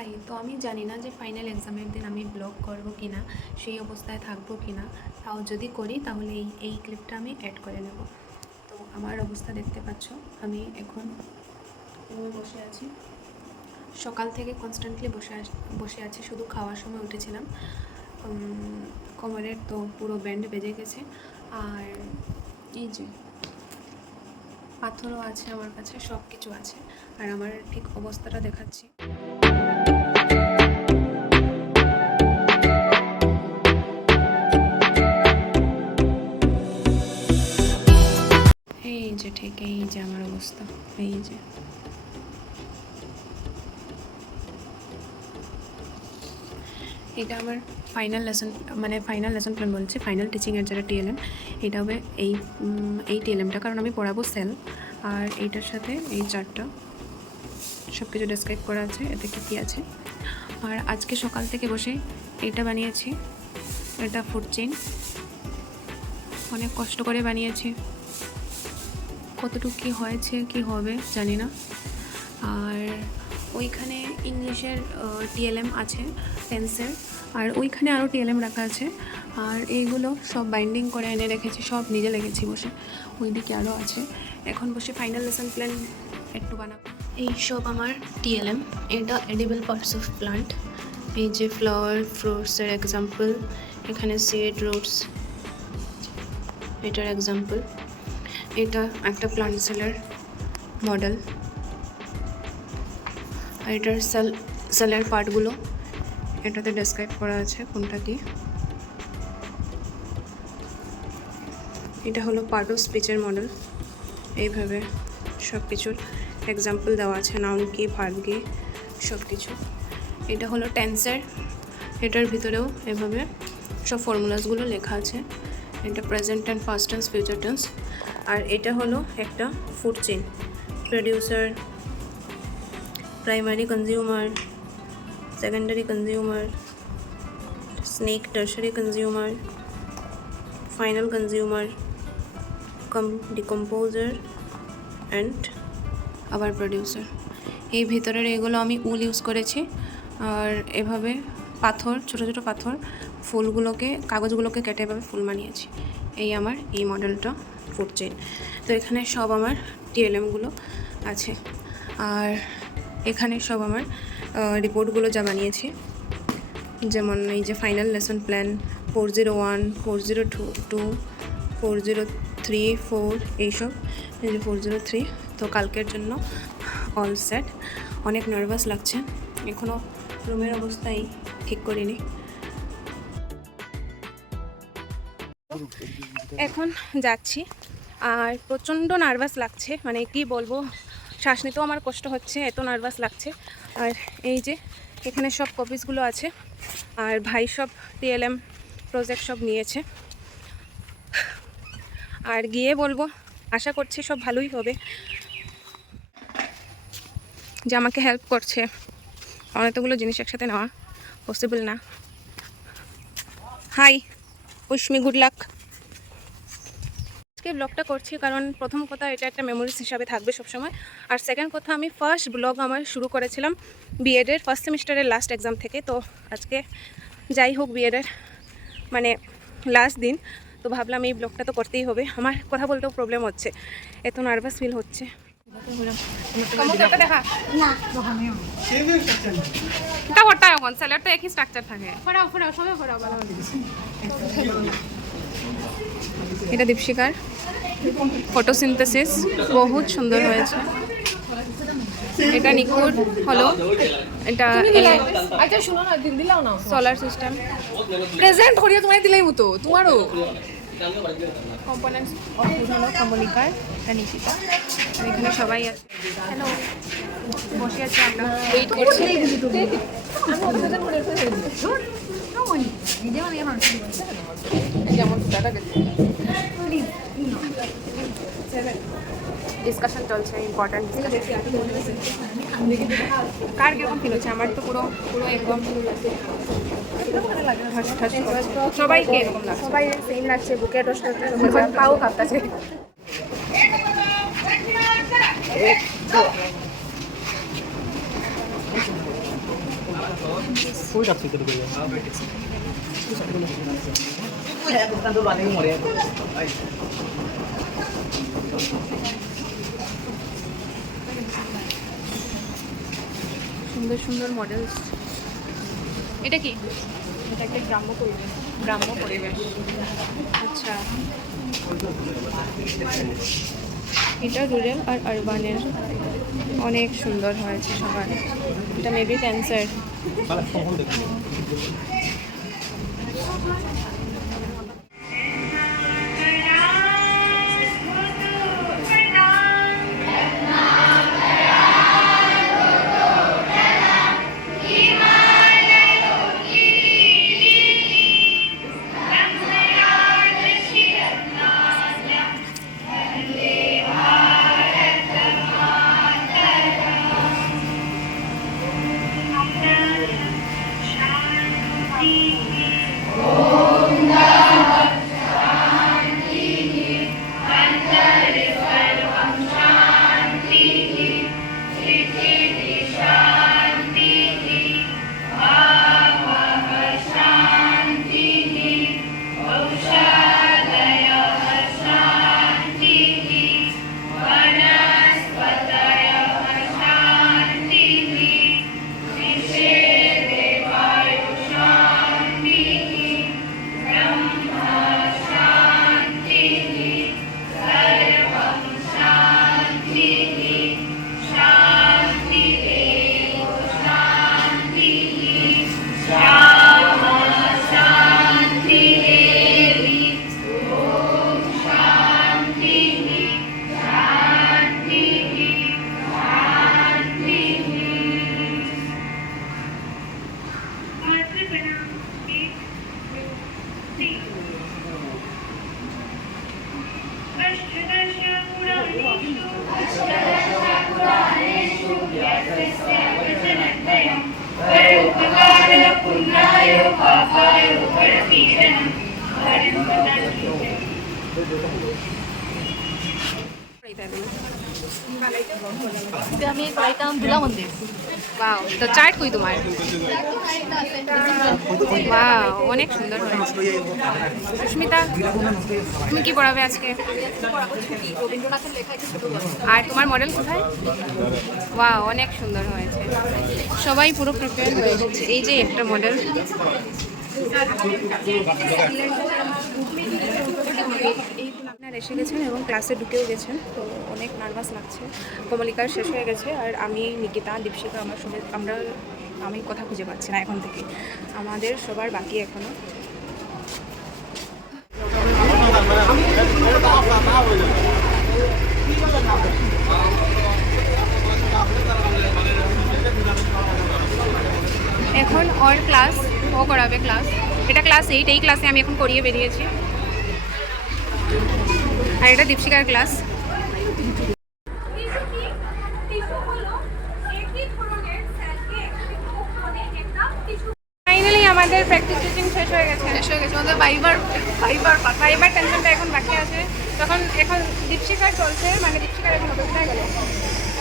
High, তো আমি জানি না যে ফাইনাল এক্সামের দিন আমি ব্লগ করব কি না, সেই অবস্থায় থাকবো কি না। তাও যদি করি তাহলে এই ক্লিপটা আমি অ্যাড করে নেব। তো আমার অবস্থা দেখতে পাচ্ছ, আমি এখন বসে আছি। সকাল থেকে কনস্ট্যান্টলি বসে আছি, শুধু খাওয়ার সময় উঠেছিলাম। কোমরের তো পুরো ব্যান্ড বেজে গেছে। আর এই যে পাথরও আছে আমার কাছে, সব কিছু আছে। আর আমার ঠিক অবস্থাটা দেখাচ্ছি। এই যে ঠিক এই যে আমার অবস্থা, এই যে এটা আমার ফাইনাল লেসন প্ল্যান বলছে, ফাইনাল টিচিংয়ের যারা টিএলএম, এটা হবে এই টিএলএমটা, কারণ আমি পড়াবো সেল। আর এইটার সাথে এই চারটা সব কিছু ডেসক্রাইব করা আছে, এতে কী আছে। আর আজকে সকাল থেকে বসে এটা বানিয়েছি, এটা ফুড চেইন, অনেক কষ্ট করে বানিয়েছি। কতটুকু কী হয়েছে কি হবে জানি না। আর ওইখানে ইংলিশের টিএলএম আছে টেন্সের, আর ওইখানে আরও টিএলএম রাখা আছে। আর এইগুলো সব বাইন্ডিং করে এনে রেখেছি, সব নিজে লেগেছি বসে। ওইদিকে আরও আছে। এখন বসে ফাইনাল লেসন প্ল্যান একটু বানাবো। এই সব আমার টিএলএম, এটা এডিবল পার্টস অফ প্লান্ট। এই যে ফ্লাওয়ার, ফ্রুটসের এক্সাম্পল, এখানে সিড, রুটস, এটার এক্সাম্পল। এটা একটা প্লান্ট সেলের মডেল। আর এটার সেলের পার্টগুলো এটাতে ডেসক্রাইব করা আছে কোনটা কি। এটা হলো পার্ট অফ স্পিচের মডেল। এইভাবে সব কিছুর এক্সাম্পল দেওয়া আছে, নাউন কি, ভার্ব কি, সব কিছু। এটা হলো টেন্সের, এটার ভিতরেও এভাবে সব ফর্মুলাসগুলো লেখা আছে। এটা present tense, past tense, future tense. আর এটা হলো একটা food chain, producer, primary consumer, secondary consumer, snake, tertiary consumer, final consumer, decomposer and আবার প্রডিউসার। এই ভিতরের এগুলো আমি উল ইউজ করেছি। আর এভাবে পাথর, ছোটো ছোটো পাথর, ফুলগুলোকে, কাগজগুলোকে কেটে এভাবে ফুল বানিয়েছি। এই আমার এই মডেলটা ফুড চেইন। তো এখানে সব আমার টিএলএমগুলো আছে। আর এখানে সব আমার রিপোর্টগুলো যা বানিয়েছি, যেমন এই যে ফাইনাল লেসন প্ল্যান 401, 402, 403, 4 এইসব, এই যে 403। তো কালকের জন্য অল সেট। অনেক নার্ভাস লাগছে, এখনও রুমের অবস্থাই ঠিক করিনি। এখন যাচ্ছি, আর প্রচণ্ড নার্ভাস লাগছে, মানে কি বলবো, শ্বাস নিতেও আমার কষ্ট হচ্ছে, এত নার্ভাস লাগছে। আর এই যে এখানে সব কপিসগুলো আছে, আর ভাই সব টিএলএম প্রজেক্ট সব নিয়েছে। আর গিয়ে বলবো, আশা করছি সব ভালোই হবে, যে আমাকে হেল্প করছে। অনেকগুলো জিনিস একসাথে নেওয়া পসিবল না। Hi, wish me good luck. আজকে ব্লগটা করছি কারণ প্রথম কথা, এটা একটা মেমোরিজ হিসাবে থাকবে সবসময়। আর সেকেন্ড কথা, আমি ফার্স্ট ব্লগ আমার শুরু করেছিলাম বিএডের ফার্স্ট সেমিস্টারের লাস্ট এক্সাম থেকে। তো আজকে যাই হোক বিএডের মানে লাস্ট দিন, তো ভাবলাম এই ব্লগটা তো করতেই হবে। আমার কথা বলতেও প্রবলেম হচ্ছে, এত নার্ভাস ফিল হচ্ছে। একই স্ট্রাকচার থাকে। এটা দীপশিকার ফটোসিনথেসিস, বহুত সুন্দর হয়েছে। এটা নিকুর হলো, এটা সোলার সিস্টেম প্রেজেন্ট করিয়া তোমায় দিলাই মতো তোমারও কম্পোনেন্টস অফ হলো কমলিকার, এটা নিশিতা। আর এখানে সবাই আছে। হ্যালো, বসে আছি, আমরা ওয়েট করছি। ডিসকাশন চলছে, ইম্পর্টেন্ট কার কিরকম ফিল হচ্ছে? আমার তো পুরো পুরো একদম সবাইকে এরকম লাগছে, সবাই সেম লাগছে, বুকে টোস্ট পাও কাঁপতাছে। कोई डाक सकते कोई সুন্দর সুন্দর মডেলস। এটা কি? এটা একটা গ্রাম্য পরিবেশ। গ্রাম্য পরিবেশ। আচ্ছা, এটা রুরাল আর আরবানের অনেক সুন্দর হয়েছে সবার। এটা মেবি ক্যান্সার। साला फोन देख আমি করাইতাম দুলা মন্দির। ওয়াও, তো চার্ট কই তোমার? ওয়াও, অনেক সুন্দর হয়েছে। সুস্মিতা, তুমি কি পড়াবে আজকে? রবীন্দ্রনাথের লেখা একটু ছোট গল্প। আর তোমার মডেল কোথায়? ওয়াও, অনেক সুন্দর হয়েছে। সবাই পুরো প্রিপেয়ার হয়ে গেছে। এই যে একটা মডেল। আপনারা এসে গেছেন এবং ক্লাসে ঢুকেও গেছেন, তো অনেক নার্ভাস লাগছে। কমলিকার শেষ হয়ে গেছে আর আমি, নিকিতা, দীপশিকা আমার সঙ্গে আমি কথা খুঁজে পাচ্ছি না এখন থেকে। আমাদের সবার বাকি এখনো। এখন ওর ক্লাস, ও করাবে ক্লাস। এটা ক্লাস 8, এই ক্লাসে আমি এখন করিয়ে বেরিয়েছি। আর এটা দীপশিকার ক্লাস। ফাইনালি আমাদের প্র্যাকটিস টিচিং শেষ হয়ে গেছে। আমাদের ফাইবার টেনশনটা এখন বাকি আছে। এখন দীপশিকার চলছে, মানে দীপশিকার এখন কোথায় গেল,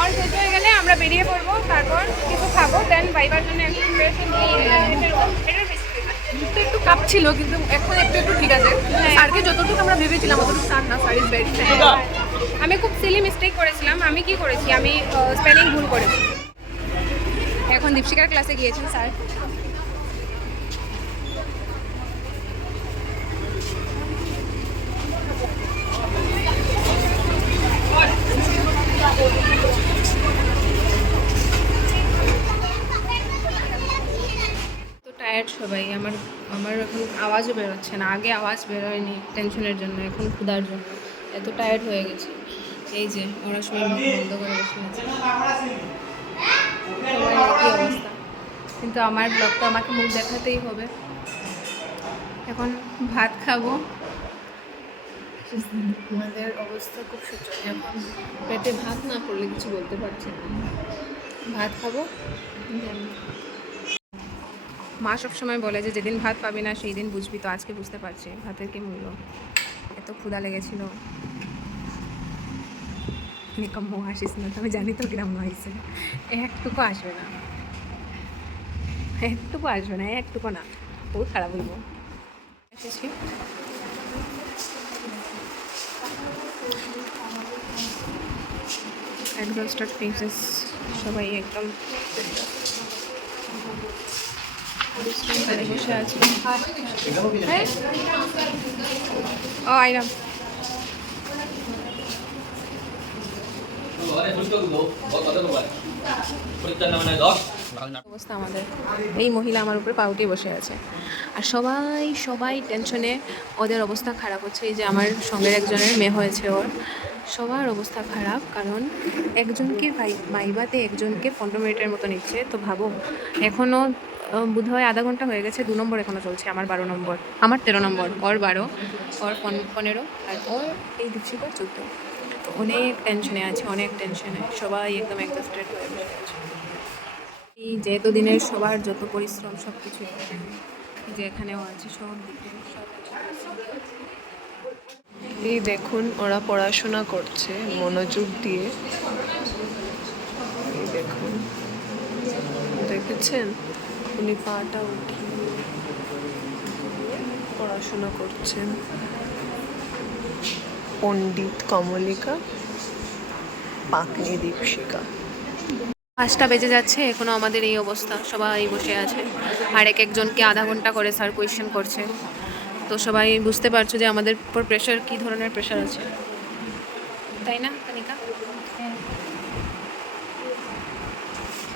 অল শেষ হয়ে গেলে আমরা বেরিয়ে পড়বো, তারপর কিছু খাবো, দেন ভাইবার জন্য একটু মুখটা একটু কাঁপছিল, কিন্তু এখন একটু একটু ঠিক আছে। স্যারকে যতটুকু আমরা ভেবেছিলাম অতটুকু স্যার না, স্যার ইজ ভেরি আমি খুব সিলি মিস্টেক করেছিলাম। আমি কি করেছি, আমি স্পেলিং ভুল করেছি। এখন দীপশিকার ক্লাসে গিয়েছেন স্যার। তো টায়ার্ড সবাই। আমার এখন আওয়াজও বেরোচ্ছে না। আগে আওয়াজ বেরোয়নি টেনশনের জন্য, এখন ক্ষুধার জন্য এত টায়ার্ড হয়ে গেছে। এই যে ওরা সবাই মুখ বন্ধ করে বসে আছে। সবার একই অবস্থা, কিন্তু আমার ব্লগ তো আমাকে মুখ দেখাতেই হবে। এখন ভাত খাবো। আমাদের অবস্থা খুব শোচনীয়। এখন পেটে ভাত না পড়লে কিছু বলতে পারছি না। ভাত খাবো। মা সবসময় বলে যে যেদিন ভাত পাবি না সেই দিন বুঝবি, তো আজকে বুঝতে পারছি ভাতের কি মূল্য। এত ক্ষুধা লেগেছিল। নিকম্মো আসিস না, তো আমি জানি তো কিরম হয়েছে, একটুকু আসবে না। একটুকু আসবে না, একটুকু না, বহুত খারাপ বলবো। এসেছি অ্যাডজাস্টেড ফেসেস, সবাই একদম পরিশ্রম করে বসে আছে। হ্যাঁ ও আইলাম। অবস্থা আমাদের, এই মহিলা আমার উপরে পাউটি বসে আছে আর সবাই সবাই টেনশনে, ওদের অবস্থা খারাপ হচ্ছে। এই যে আমার সঙ্গের একজনের মেয়ে হয়েছে, ওর সবার অবস্থা খারাপ, কারণ একজনকে ভাইবাতে একজনকে 15 মিনিটের মতো নিচ্ছে। তো ভাবো এখনও বোধহয় আধা ঘন্টা হয়ে গেছে, 2 নম্বর এখনও চলছে, আমার 12 নম্বর, আমার 13 নম্বর, ওর 12, ওর 15 আর ওর এই দীপশিকার 14। তো অনেক টেনশনে আছে, অনেক টেনশনে, সবাই একদম এক্সস্টেড হয়ে বসে আছে। এই যে এতদিনের সবার যত পরিশ্রম সব কিছু যে এখানেও আছে, সব দিকে সব কিছু। এই দেখুন ওরা পড়াশোনা করছে মনোযোগ দিয়ে। এই দেখুন, দেখেছেন উনি পাটা উঠিয়ে পড়াশোনা করছেন। পণ্ডিত কমলিকা, পাকনি দীপশিকা। 5টা বেজে যাচ্ছে, এখনো আমাদের এই অবস্থা, সবাই বসে আছে আর একজনকে আধা ঘন্টা করে স্যার কোয়েশ্চেন করছে। তো সবাই বুঝতে পারছো যে আমাদের উপর প্রেশার, কী ধরনের প্রেশার আছে, তাই না কানিকা?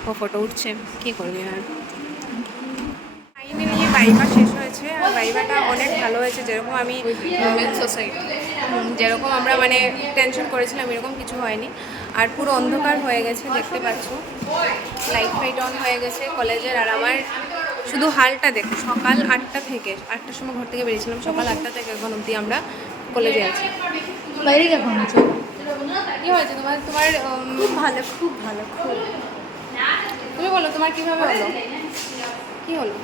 ও ফটো উঠছে, কী করবে আর। ফাইনালি ভাইবা শেষ হয়েছে আর ভাইবাটা অনেক ভালো হয়েছে, যেরকম আমি সোসাইটি যেরকম আমরা মানে টেনশন করেছিলাম এরকম কিছু হয়নি। আর পুরো অন্ধকার হয়ে গেছে, দেখতে পাচ্ছ লাইট ফাইট অন হয়ে গেছে কলেজের। আর আমার শুধু হালটা দেখো, সকাল 8টা থেকে, 8টার সময় ঘর থেকে বেরিয়েছিলাম, সকাল 8টা থেকে এখন অবধি আমরা কলেজে আছি। বাইরে কখন আছে? কী হয়েছে তোমার? তোমার খুব ভালো, খুব ভালো, খুব। তুমি বলো তোমার কীভাবে হলো, কী হলো,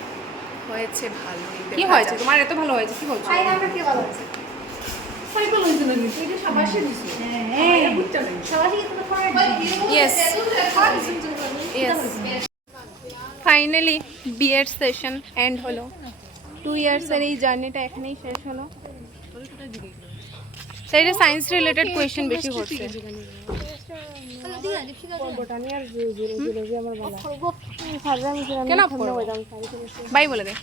হয়েছে ভালো। কী হয়েছে তোমার? এত ভালো হয়েছে, কী বলছো? আইনাটা কে ভালো আছে? সাইকেল হইছে না কিন্তু এটা সবাইকে দিছে। হ্যাঁ, সবাইকে তো করে yes yes. Finally B Ed session end হলো, 2 ইয়ার্সের এই জার্নিটা এখানেই শেষ হলো। সেইটা সায়েন্স রিলেটেড কোয়েশ্চেন বেশি হচ্ছে। কেন বাই বলে দে।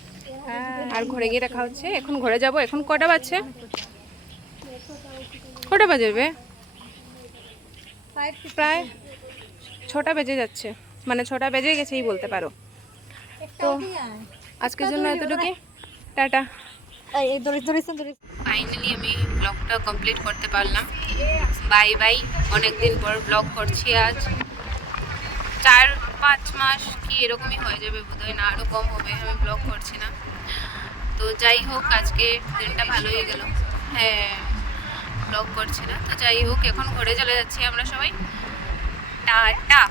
আর ঘরে গিয়ে দেখা হচ্ছে, এখন ঘরে যাব। এখন কটা বাজছে? কটা বাজবে? প্রায় 6টা বেজে যাচ্ছে, মানে 6টা বেজে গেছেই বলতে পারো। তো আজকের জন্য এতটুকুই, টাটা। ফাইনালি আমি ব্লগটা কমপ্লিট করতে পারলাম। বাই বাই, অনেকদিন পর ব্লগ করছি। আজ 4-5 মাস কি এরকমই হয়ে যাবে বোধহয়, না আরও কম হবে, আমি ব্লগ করছি না। তো যাই হোক, আজকে দিনটা ভালোই গেল। হ্যাঁ, ব্লগ করছি না, তো যাই হোক, এখন ঘরে চলে যাচ্ছি আমরা সবাই। টাটা।